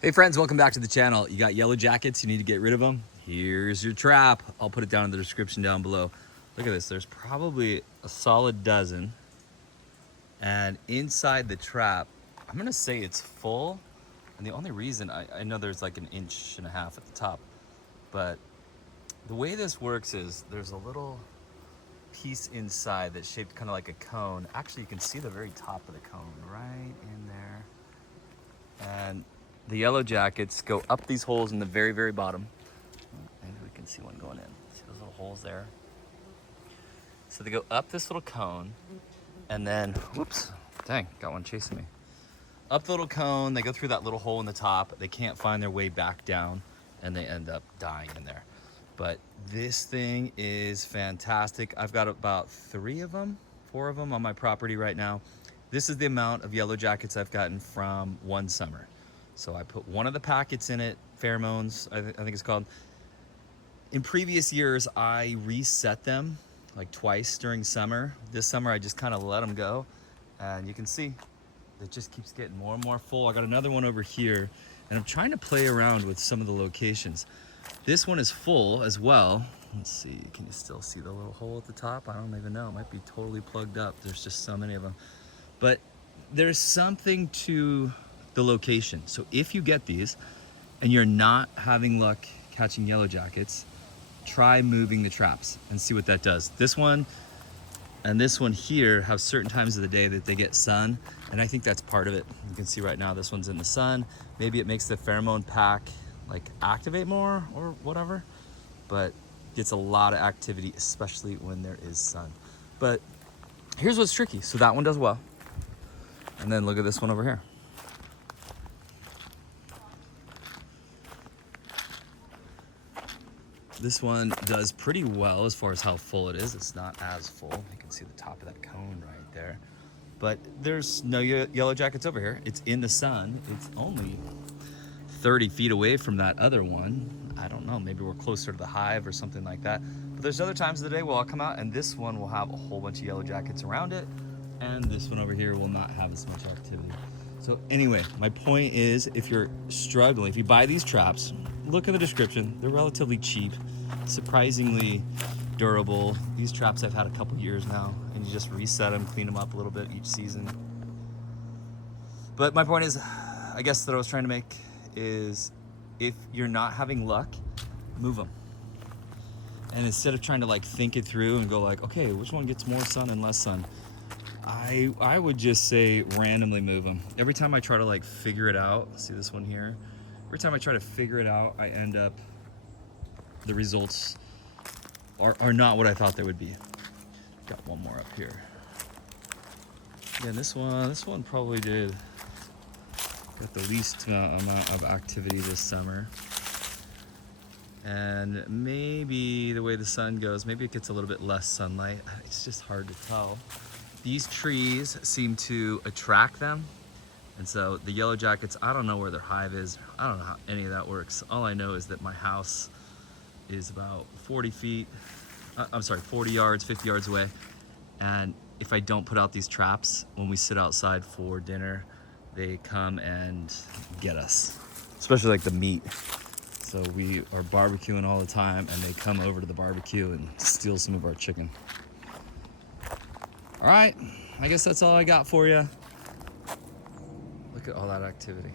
Hey friends, welcome back to the channel. You got yellow jackets, you need to get rid of them. Here's your trap. I'll put it down in the description down below. Look at this, there's probably a solid dozen. And inside the trap, I'm gonna say it's full. And the only reason, I know there's like 1.5 inches at the top, but the way this works is there's a little piece inside that's shaped kind of like a cone. Actually, you can see the very top of the cone right in there. And the yellow jackets go up these holes in the very, very bottom. Maybe we can see one going in. See those little holes there? So they go up this little cone and then, whoops, dang, got one chasing me. Up the little cone, they go through that little hole in the top. They can't find their way back down and they end up dying in there. But this thing is fantastic. I've got about 4 of them on my property right now. This is the amount of yellow jackets I've gotten from one summer. So I put one of the packets in it, pheromones, I think it's called. In previous years, I reset them like twice during summer. This summer, I just kind of let them go. And you can see it just keeps getting more and more full. I got another one over here and I'm trying to play around with some of the locations. This one is full as well. Let's see, can you still see the little hole at the top? I don't even know, it might be totally plugged up. There's just so many of them. But there's something to the location. So if you get these and you're not having luck catching yellow jackets, try moving the traps and see what that does. This one and this one here have certain times of the day that they get sun, and I think that's part of it. You can see right now this one's in the sun. Maybe it makes the pheromone pack like activate more or whatever, but gets a lot of activity, especially when there is sun. But here's what's tricky. So that one does well. And then look at this one over here. This one does pretty well as far as how full it is. It's not as full. You can see the top of that cone right there. But there's no yellow jackets over here. It's in the sun. It's only 30 feet away from that other one. I don't know, maybe we're closer to the hive or something like that. But there's other times of the day where I'll come out and this one will have a whole bunch of yellow jackets around it. And this one over here will not have as much activity. So anyway, my point is, if you're struggling, if you buy these traps, look in the description. They're relatively cheap, surprisingly durable. These traps I've had a couple years now, and you just reset them, clean them up a little bit each season. But my point is, I guess that I was trying to make is, if you're not having luck, move them. And instead of trying to like think it through and go like, okay, which one gets more sun and less sun? I would just say randomly move them. Every time I try to like figure it out, see this one here? Every time I try to figure it out, I end up, the results are not what I thought they would be. Got one more up here. Yeah, this one probably got the least amount of activity this summer. And maybe the way the sun goes, maybe it gets a little bit less sunlight. It's just hard to tell. These trees seem to attract them. And so the yellow jackets, I don't know where their hive is. I don't know how any of that works. All I know is that my house is about 40 yards, 50 yards away. And if I don't put out these traps, when we sit outside for dinner, they come and get us, especially like the meat. So we are barbecuing all the time and they come over to the barbecue and steal some of our chicken. All right, I guess that's all I got for you. Look at all that activity.